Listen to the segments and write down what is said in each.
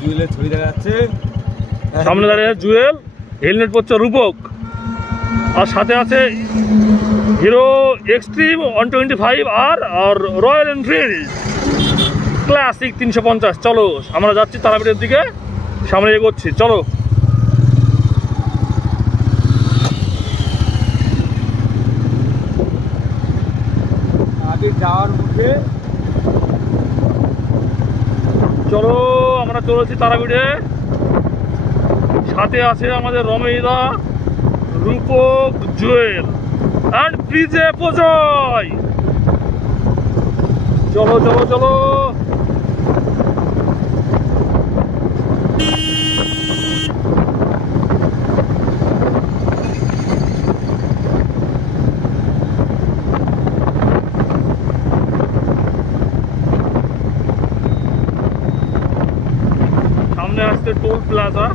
জুয়েলের ছবি দেখা যাচ্ছে। সামনে দাঁড়িয়ে জুয়েল, হেলমেট পরছে রূপক, আর সাথে আছে হিরো এক্সট্রিম 125 আর রয়্যাল এনফিল্ড ক্লাসিক 350। চলো আমরা যাচ্ছি তারাপীঠের দিকে, সামনে এগোচ্ছি, চলো। আগে যাওয়ার মুখে চলো আমরা চলেছি তারাপীঠে। সাথে আছে আমাদের রমেশদা, রূপক, জুয়েল অ্যান্ড প্রিজে পজয়। চলো চলো চলো। সামনে আসছে টোল প্লাজা।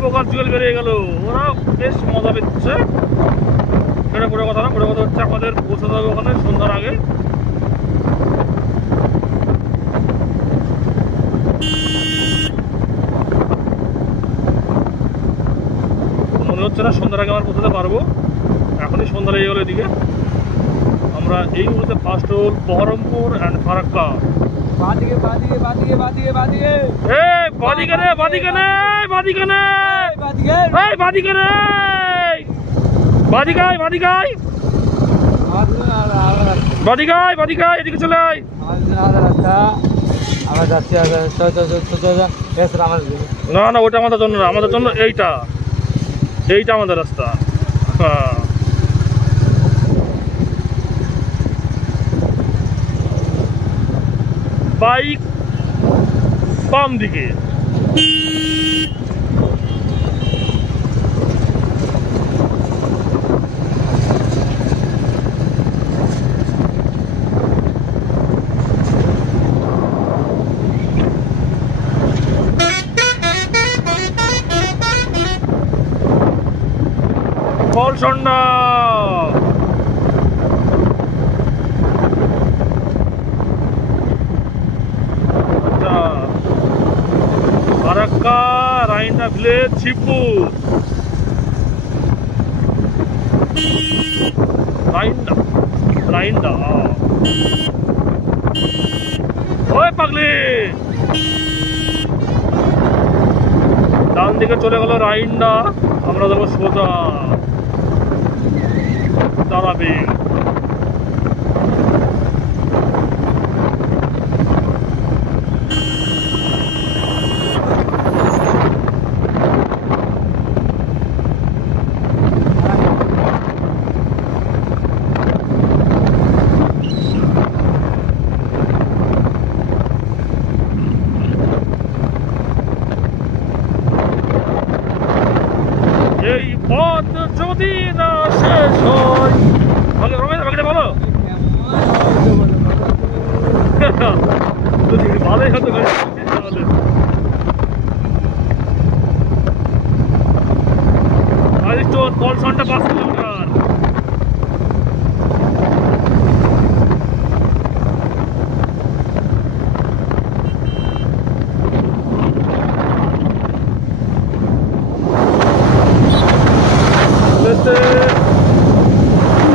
রূপক জুয়েল বেরিয়ে গেল, ওরা বেশ মজা পেচ্ছে। সেটা বড় কথা না, বড় কথা হচ্ছে আমাদের পৌঁছাতে হবে ওখানে সন্ধ্যার আগে। মনে হচ্ছে না সন্ধ্যার আগে আমরা পৌঁছাতে পারবো, এখনই সন্ধ্যা লেগে গেল এদিকে। আমরা এই মুহূর্তে ফার্স্ট হল বহরমপুর অ্যান্ড ফারাক্কা। বাদিকে বাদিকে বাদিকে বাদিকে বাদিকে এই বাদিকে রে, বাদিকে নে, বাদিকে নে, বাদিকে এই বাদিকে রে, বাদিকায় বাদিকায় বাদিকায় বাদিকায়, এদিকে চলে আয়। আমরা যাচ্ছি। না না, ওটা আমাদের জন্য না, আমাদের জন্য এইটা, এইটা আমাদের রাস্তা। হ্যাঁ বাইক বাম দিকে। ফলসন্না ফারাক্কা, রাইন্ডা ভিলেজ, শিবপুর, রাইন্ডা রাইন্ডা। ওই পাগলি, ডান দিকে চলে গেল রাইন্ডা, আমরা যাবো সোজা তারাপীঠ। এই পথ যদি না শেষ হয়, বলো রমেশ, বাকিটা বলো। ভালোই হতো, কলসনটা 5 কিলোমিটার।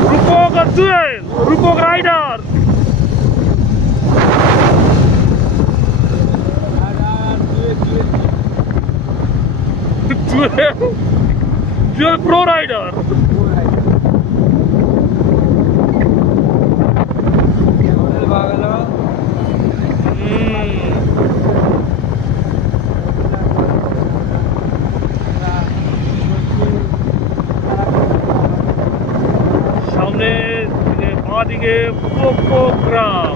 রূপক আর Jewel, Rupak rider. Jewel pro rider. সামনে বাঁ দিকে গ্রাম।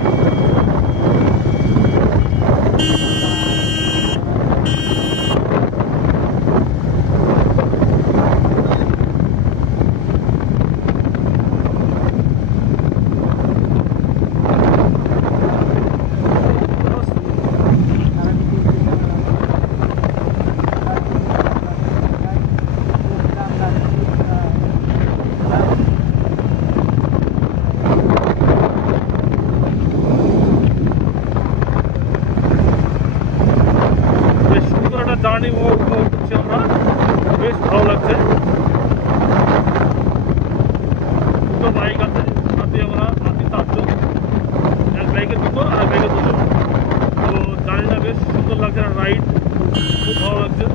থেকে দুজন। তো জানি না, বেশ সুন্দর লাগছে না রাইড, খুব ভালো লাগছে।